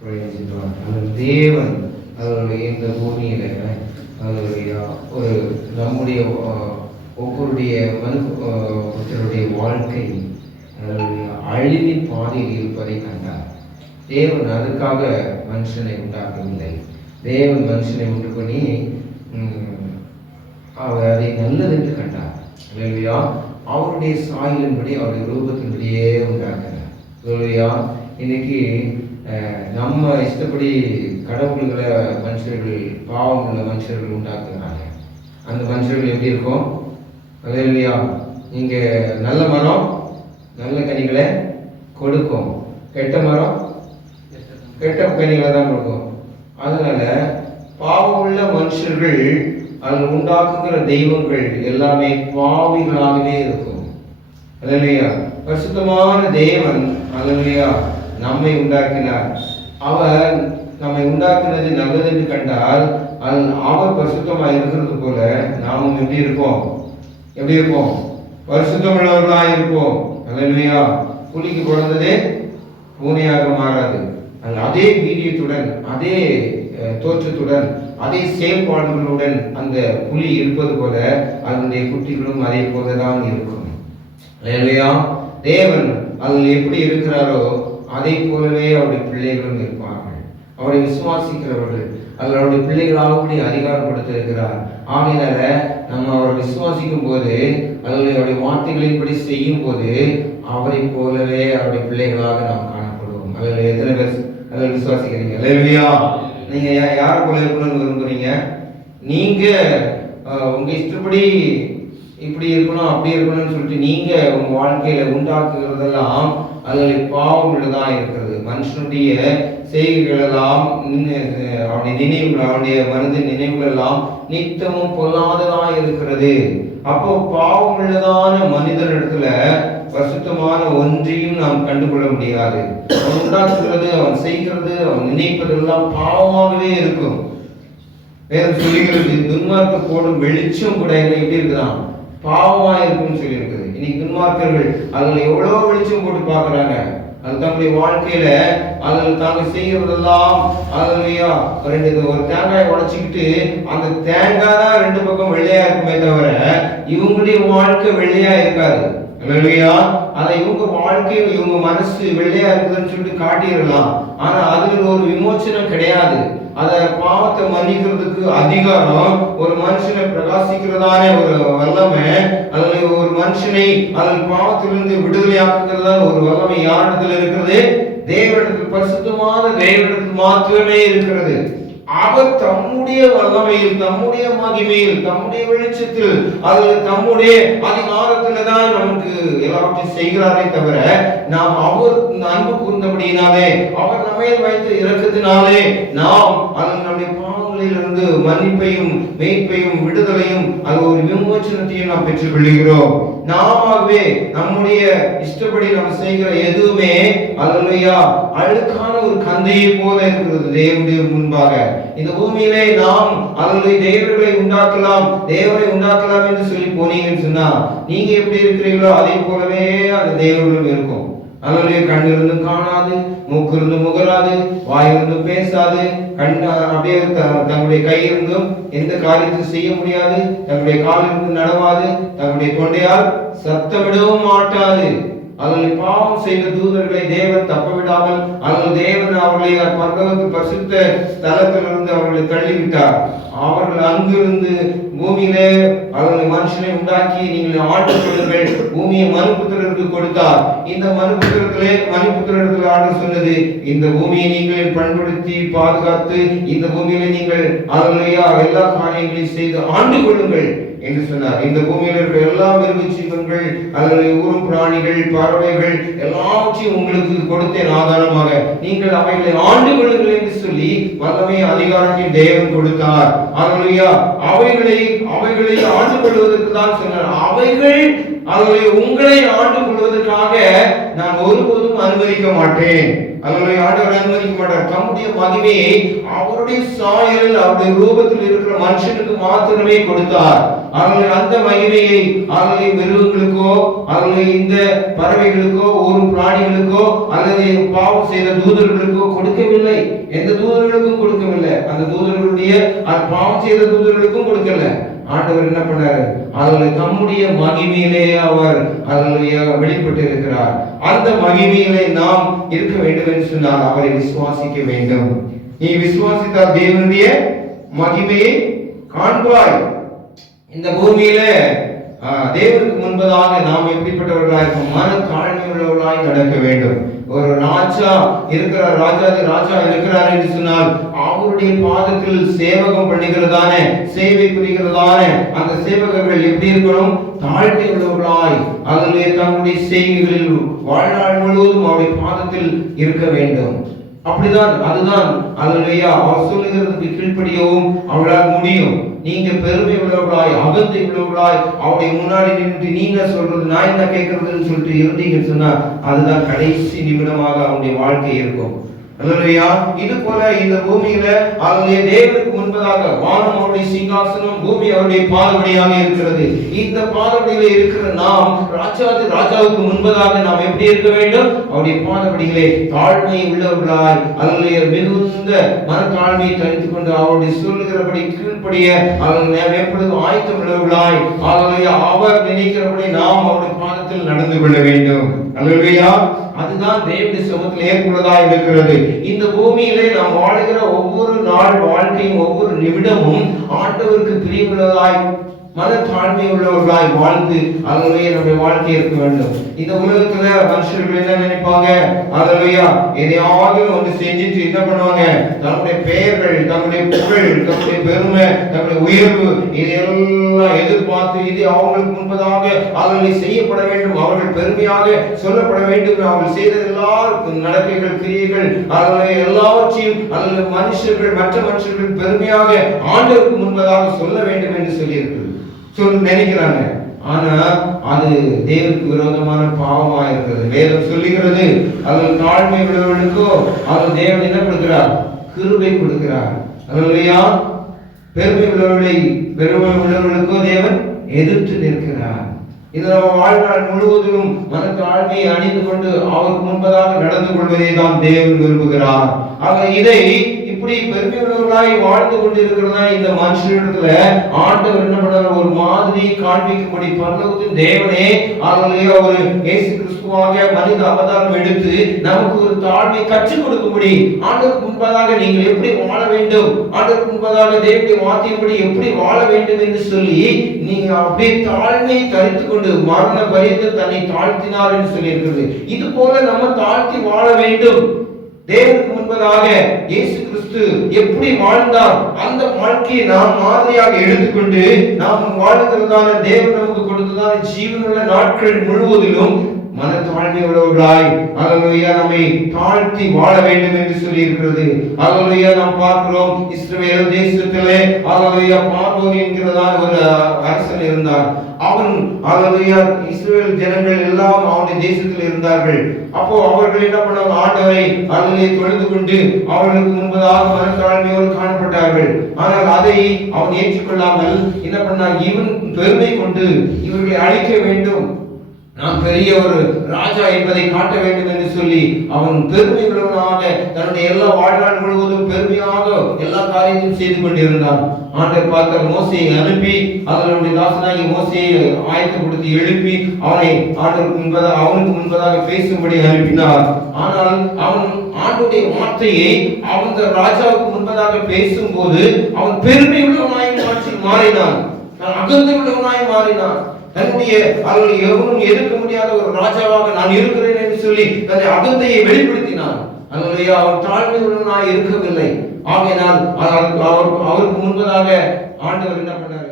தேவன் அவருடைய இந்த பூமியில அவருடைய ஒரு நம்முடைய ஒவ்வொருடைய மனுடைய வாழ்க்கை அழிவின் பாதையில் இருப்பதை கண்டார். தேவன் அதுக்காக மனுஷனை உண்டாக்கவில்லை. தேவன் மனுஷனை உண்டு பண்ணி அவர் அதை நல்லது என்று கண்டார். இல்லையா? அவருடைய சாயலின்படி அவருடைய ரூபத்தின்படியே உண்டாக்குறார். இல்லையா? இன்னைக்கு நம்ம இஷ்டப்படி கடவுள்களை மனுஷர்கள், பாவம் உள்ள மனுஷர்கள் உண்டாக்குறாங்க. அந்த மனுஷர்கள் எப்படி இருக்கும்? இல்லையா? இங்க நல்ல மரம் நல்ல கனிகளை கொடுக்கும், கெட்ட மரம் கெட்ட கனிகளை தான் கொடுக்கும். அதனால பாவம் உள்ள மனுஷர்கள் அதில் உண்டாக்குகிற தெய்வங்கள் எல்லாமே பாவிகளாகவே இருக்கும். இல்லையா? பரிசுத்தமான தேவன் அல்லையா நம்மை உண்டாக்கினார். அவர் நம்மை உண்டாக்குனது நல்லது என்று கண்டால் அவர் பரிசுத்தமாக இருக்கிறது போல நாமும் எப்படி இருப்போம்? எப்படி இருப்போம்? பரிசுத்தமுள்ளவர்களாக இருப்போம். அல்லையா? புலிக்கு பிறந்ததே பூனையாக மாறாது. அதே வீரியத்துடன், அதே தோற்றத்துடன், அதே செயல்பாடுகளுடன் அந்த புலி இருப்பது போல அதனுடைய குட்டிகளும் அதே போலதான் இருக்கும். அல்லேலூயா. தேவன் அதில் எப்படி இருக்கிறாரோ அதை போலவே அவருடைய பிள்ளைகளும் இருப்பார்கள். அவரை விசுவாசிக்கிறவர்கள் அவருடைய பிள்ளைகளாகப்படி அதிகாரம் கொடுத்திருக்கிறார். ஆகையினால நம்ம அவரை விசுவாசிக்கும் போது அவருடைய வார்த்தைகளின்படி செய்யும் போது அவரை போலவே அவருடைய பிள்ளைகளாக நாம் காணப்படுவோம். அதில் எத்தனை பேர் அதில் விசுவாசிக்கிறீங்க? அல்லேலூயா. நீங்க யாரை போல இருக்கணும்னு விரும்புறீங்க? நீங்க உங்க இஷ்டப்படி இப்படி இருக்கணும் அப்படி இருக்கணும்னு சொல்லிட்டு நீங்க உங்க வாழ்க்கையில உண்டாக்குகிறதெல்லாம் அதில் பாவம் உள்ளதான் இருக்கிறது. மனுஷனுடைய செய்கைகள் எல்லாம் அவனுடைய நினைவுகள், அவனுடைய மனதின் நினைவுகள் எல்லாம் நித்தமும் பொல்லாததான் இருக்கிறது. அப்போ பாவம் உள்ளதான மனிதனிடத்துல பரிசுத்தமான ஒன்றையும் நாம் கண்டுகொள்ள முடியாது. அவன் உண்டாக்குகிறது, அவன் செய்கிறது, அவன் நினைப்பது எல்லாம் பாவமாகவே இருக்கும். வேதம் சொல்லுகிறது, துன்மார்க்க போடும் வெளிச்சம் கூட எப்படி இருக்குதான்? பாவமா இருக்குன்னு சொல்லி இருக்குது. இன்னைக்கு துன்மார்க்கர்கள் அதுல எவ்வளவு வெளிச்சம் போட்டு பாக்குறாங்க. அது தங்களுடைய வாழ்க்கையில அதில் தாங்க செய்யறதெல்லாம் அதுலயா ஒரு தேங்காய் உடைச்சிக்கிட்டு அந்த தேங்காய் தான் ரெண்டு பக்கம் வெள்ளையா இருக்குமே தவிர இவங்களுடைய வாழ்க்கை வெள்ளையா இருக்காது. இல்லையா? அதை இவங்க வாழ்க்கையில் இவங்க மனசு வெள்ளையா இருக்குதுன்னு சொல்லிட்டு காட்டிடலாம். ஆனா அதுல ஒரு விமோச்சனம் கிடையாது. அத பாவத்தை மன்னிக்கிறதுக்கு அதிகாரம் ஒரு மனுஷனை பிரகாசிக்கிறதான ஒரு வல்லமை, அதுல ஒரு மனுஷனை அதன் பாவத்திலிருந்து விடுதலையாக்குகிறதான ஒரு வல்லமை யாரிடத்தில் இருக்கிறது? தேவனிடத்தில், பரிசுத்தமான தேவனிடத்தில் மாத்திரமே இருக்கிறது. அவர் தம்முடைய வல்லமையில், தம்முடைய மகிமையில், தம்முடைய வெளிச்சத்தில், அதில் தம்முடைய அதிகாரத்துல தான் நமக்கு எல்லாவற்றையும் செய்கிறாரே தவிர நாம் அவர் அன்பு கூர்ந்தபடியினாலே, அவர் நம்மை வைத்து இறக்கத்தினாலே நாம் அதில் நம்முடைய பாவங்களிலிருந்து மன்னிப்பையும் மீட்பையும் விடுதலையும் அது ஒரு விமோச்சனத்தையும் நாம் பெற்றுக் கொள்கிறோம். நாமவே நம்முடைய இஷ்டப்படி நம்ம செய்கிற எதுவுமே அல்லேலூயா அழுக்கான ஒரு கந்தையை போல இருக்கிறது தேவனுடைய முன்பாக. இந்த பூமியிலே நாம் அல்லேலூயா தேவர்களை உண்டாக்கலாம், தேவரை உண்டாக்கலாம் என்று சொல்லி போனீங்கன்னு சொன்னா நீங்க எப்படி இருக்கிறீர்களோ அதே போலவே அந்த தேவர்களும் இருக்கும். அல்லேலூயா கண் இருந்து காணாது, மூக்கு இருந்து முகராது, வாயிலிருந்து பேசாது, கண் அப்படியே தங்களுடைய கையிருந்தும் எந்த காரியத்தையும் செய்ய முடியாது, தங்களுடைய காலிலிருந்து நடவாது, தங்களுடைய தொண்டையால் சத்தமிடவும் மாட்டாது. அதில் பாவம் செய்த தூதர்களை தேவன் தப்ப விடாமல் தேவன் அவர்களை பரலோகத்து பரிசுத்த ஸ்தலத்திலிருந்து அவர்களை தள்ளிவிட்டார். அவர்கள் அங்கிருந்து பூமியிலே அவர்களை மனுஷனை உண்டாக்கி நீங்கள் ஆண்டு கொள்ளுங்கள், பூமியை மனுபுத்திரருக்கு கொடுத்தார். இந்த மனுபுத்திரத்தில் ஆண்டு சொன்னது, இந்த பூமியை நீங்கள் பண்படுத்தி பாதுகாத்து இந்த பூமியில நீங்கள் அவர்களையா எல்லா காரியங்களையும் செய்து ஆண்டு கொள்ளுங்கள் என்று சொன்னார். இந்த பூமியில் இருக்கிற எல்லா மிருக ஜீவன்கள், அதில் ஊரும் பிராணிகள், பறவைகள் எல்லாவற்றையும் உங்களுக்கு கொடுத்தேன் ஆதாரமாக, நீங்கள் அவைகளை ஆண்டு கொள்ளுங்கள் என்று சொல்லி வல்லமை அதிகாரத்தில் தேவன் கொடுத்தார். அவைகளை ஆண்டு கொள்வதற்கு தான் சொன்னார். அவைகள் ஆகவே உங்களை ஆண்டு கொள்வதற்காக நான் ஒருபோதும் அனுமதிக்க மாட்டேன். ஆகவே ஆண்டவர் அனுமதிக்க மாட்டார். தம்முடைய மகிமையை அவருடைய சாயலில் அவருடைய ரூபத்தில் இருக்கிற மனுஷனுக்கு மாத்திரமே கொடுத்தார். ஆகவே அந்த மகிமையை ஆகவே மிருகங்களுக்கோ ஆகவே இந்த பறவைகளுக்கோ ஒரு பிராணிகளுக்கோ அல்லது பாவம் செய்த தூதர்களுக்கோ கொடுக்கவில்லை. எந்த தூதர்களுக்கும் கொடுக்கவில்லை. அந்த தூதர்களுடைய பாவம் செய்த தூதர்களுக்கும் கொடுக்கல. ஆண்டவர் என்ன பண்ணாரு? அதில் தம்முடைய மகிமையிலே அவர் அதில் வெளிப்பட்டு இருக்கிறார். அந்த மகிமையிலே நாம் இருக்க வேண்டும் என்று சொன்னால் அவரை விசுவாசிக்க வேண்டும். நீ விசுவாசித்தால் தேவனுடைய மகிமையை காண்பாய். இந்த பூமியில தேவனுக்கு முன்பதாக நாம் எப்படிப்பட்டவர்களாய் மன தாழ்மை உள்ளவர்களாய் நடக்க வேண்டும். ஒரு ராஜா இருக்கிறார், ராஜா இருக்கிறார் என்று சொன்னால் அவருடைய பாதத்தில் சேவகம் பண்ணுகிறதான சேவை புரிகிறதான அந்த சேவகர்கள் எப்படி இருக்கணும்? தாழ்மை உள்ளவர்களாய் அதிலே தங்களுடைய செய்கைகளில் வாழ்நாள் முழுவதும் அவருடைய பாதத்தில் இருக்க வேண்டும். அப்படிதான் அதுதான் அவர் சொல்லுகிறதுக்கு கீழ்ப்படியவும் அவர்களால் முடியும். நீங்க பெருமை உள்ளவர்களாய் அகந்தை உள்ளவர்களாய் அவருடைய முன்னாடி நின்று நீங்க சொல்றது நான் என்ன கேட்கறதுன்னு சொல்லிட்டு இருந்தீங்கன்னு சொன்னா அதுதான் கடைசி நிமிடமாக அவருடைய வாழ்க்கை இருக்கும். இது போல இந்த பூமியில அவருடைய தேவனுக்கு முன்பதாக வானம் அவருடைய சிங்காசனம், பூமி அவருடைய பாதபடியாக இருக்கிறது. இந்த பாதபடியில இருக்கிற நாம் ராஜாவுக்கு முன்பதாக நாம் எப்படி இருக்க வேண்டும்? அவருடைய பாதபடிகளே தாழ்மை உள்ளவர்களாய் அல்லைய மிகுந்த மனத்தாழ்மையை தரித்துக் கொண்டு அவருடைய சொல்லுகிறபடி கீழ்ப்படிய எப்பொழுதும் ஆயத்தம் உள்ளவர்களாய் அவர் நினைக்கிறபடி நாம் அவருடைய பாதத்தில் நடந்து கொள்ள வேண்டும். அல்லேலூயா. அதுதான் தேவனுடைய சமூகத்தில் ஏற்புள்ளதா இருக்கிறது. இந்த பூமியிலே நாம் வாழ்கிற ஒவ்வொரு நாள் வாழ்க்கையும் ஒவ்வொரு நிமிடமும் ஆண்டவருக்கு பிரியமுள்ளதாய் மனத்தாழ்மை உள்ளவர்களாய் வாழ்ந்து அதுவே நம்முடைய வாழ்க்கை இருக்க வேண்டும். இந்த உலகத்துல மனுஷர்கள் என்ன நினைப்பாங்க? அதுலயா எதையாவது ஒன்று செஞ்சுட்டு என்ன பண்ணுவாங்க? தன்னுடைய பெயர்கள், தன்னுடைய புகழ், தன்னுடைய பெருமை, தன்னுடைய உயர்வு இதையெல்லாம் எதிர்பார்த்து இது அவங்களுக்கு முன்பதாக அவர்கள் செய்யப்பட வேண்டும், அவர்கள் பெருமையாக சொல்லப்பட வேண்டும். அவர்கள் செய்த எல்லா நடக்கைகள், கிரியைகள் எல்லாவற்றையும் அதில் மனுஷர்கள் மற்ற மனுஷர்கள் பெருமையாக ஆண்டவருக்கு முன்பதாக சொல்ல வேண்டும் என்று சொல்லியிருக்கு நினைக்கிறாங்க. ஆனா அது தேவனுக்கு விரோதமான பாவமா இருக்கிறது. வேதம் சொல்லுகிறது அதில் தாழ்மை உள்ளவர்களுக்கோ அதில் தேவன் என்ன கொடுக்கிறார்? கிருபை கொடுக்கிறார். அல்லேலூயா. பெருமை உள்ளவர்களுக்கோ தேவன் எதிர்த்து நிற்கிறார். இந்த வாழ்நாள் முழுவதும் மனத்தாழ்மையை அணிந்து கொண்டு அவருக்கு முன்பதாக நடந்து கொள்வதை தான் தேவன் விரும்புகிறார். ஆக இதை இப்படி பெருமையுள்ளவர்களாய் வாழ்ந்து கொண்டிருக்கிறதா இந்த மனுஷனிடத்துல ஆண்டவர் என்ன பண்றாரு? ஒரு மாதிரி காண்பிக்கும்படி பரலோகத்தின் தேவனே அவர்களையோ ஒரு இயேசு கிறிஸ்துவாக மனித அவதாரம் எடுத்து நமக்கு ஒரு தாழ்மை கற்றுக் கொடுக்கும்படி ஆண்டவருக்கு முன்பதாக நீங்கள் எப்படி வாழ வேண்டும், ஆண்டவருக்கு முன்பதாக தேவனுடைய வார்த்தையின்படி எப்படி வாழ வேண்டும் என்று சொல்லி நீங்க அப்படியே தாழ்மையை தரித்து கொண்டு மரண பரியந்தம் தன்னை தாழ்த்தினார் என்று சொல்லி இருக்கிறது. இது போல நம்ம தாழ்த்தி வாழ வேண்டும். தேவனுக்கு முன்பதாக இயேசு கிறிஸ்து எப்படி வாழ்ந்தார் அந்த வாழ்க்கையை நாம் மாதிரியாக எடுத்துக்கொண்டு நாம் வாழ்கிறதான தேவன் நமக்கு கொடுத்ததான ஜீவனுள்ள நாட்கள் முழுவதிலும் மனத்தாழ்மை உள்ளவர்களாய் அல்லேலூயா நம்மை தாழ்த்தி வாழ வேண்டும் என்று சொல்லி இருக்கிறது. அல்லேலூயா நாம் பார்க்கிறோம் இஸ்ரவேல் தேசத்திலே அல்லேலூயா பார்வோன் என்கிறதான ஒரு அரசன் இருந்தார். அவன் அல்லேலூயா இஸ்ரவேல் ஜனங்கள் எல்லாம் அவனுடைய தேசத்தில் இருந்தார்கள். அப்போ அவர்கள் என்ன பண்ணாங்க? ஆண்டவரை அல்லேலூயா தொழுது கொண்டு அவர்களுக்கு முன்பதாக மனத்தாழ்மையோடு காணப்பட்டார்கள். ஆனால் அதை அவன் ஏற்றுக்கொள்ளாமல் என்ன பண்ணான்? இவன் பெருமை கொண்டு இவர்களை அழிக்க வேண்டும், நாம் பெரிய ஒரு ராஜா என்பதை காட்ட வேண்டும் என்று சொல்லி அவன் பெருமை உள்ளவனாக தன்னுடைய எல்லா வாழ்நாள் முழுவதும் பெருமையாக எல்லா காரியத்தையும் செய்து கொண்டிருந்தான். ஆண்டவர் பார்த்த மோசையை அனுப்பி அவனுடைய தாசனாகி மோசையை ஆயத்தப்படுத்தி எழுப்பி அவனை அவனுக்கு முன்பதாக பேசும்படி அனுப்பினார். ஆனால் அவன் ஆண்டுடைய வார்த்தையை அவன் ராஜாவுக்கு முன்பதாக பேசும்போது அவன் பெருமை உள்ளவனாய் மாறினான், அகந்தை உள்ளவனாய் மாறினான். தன்னுடைய அவர்கள் எவரும் எதிர்க்க முடியாத ஒரு ராஜாவாக நான் இருக்கிறேன் என்று சொல்லி தன்னை அகந்தையை வெளிப்படுத்தினார். அல்லேலூயா. அவர் தாழ்மை உள்ளவனாய் இருக்கவில்லை. ஆகையினால் அவருக்கு முன்பதாக ஆண்டவர் என்ன பண்ணார்?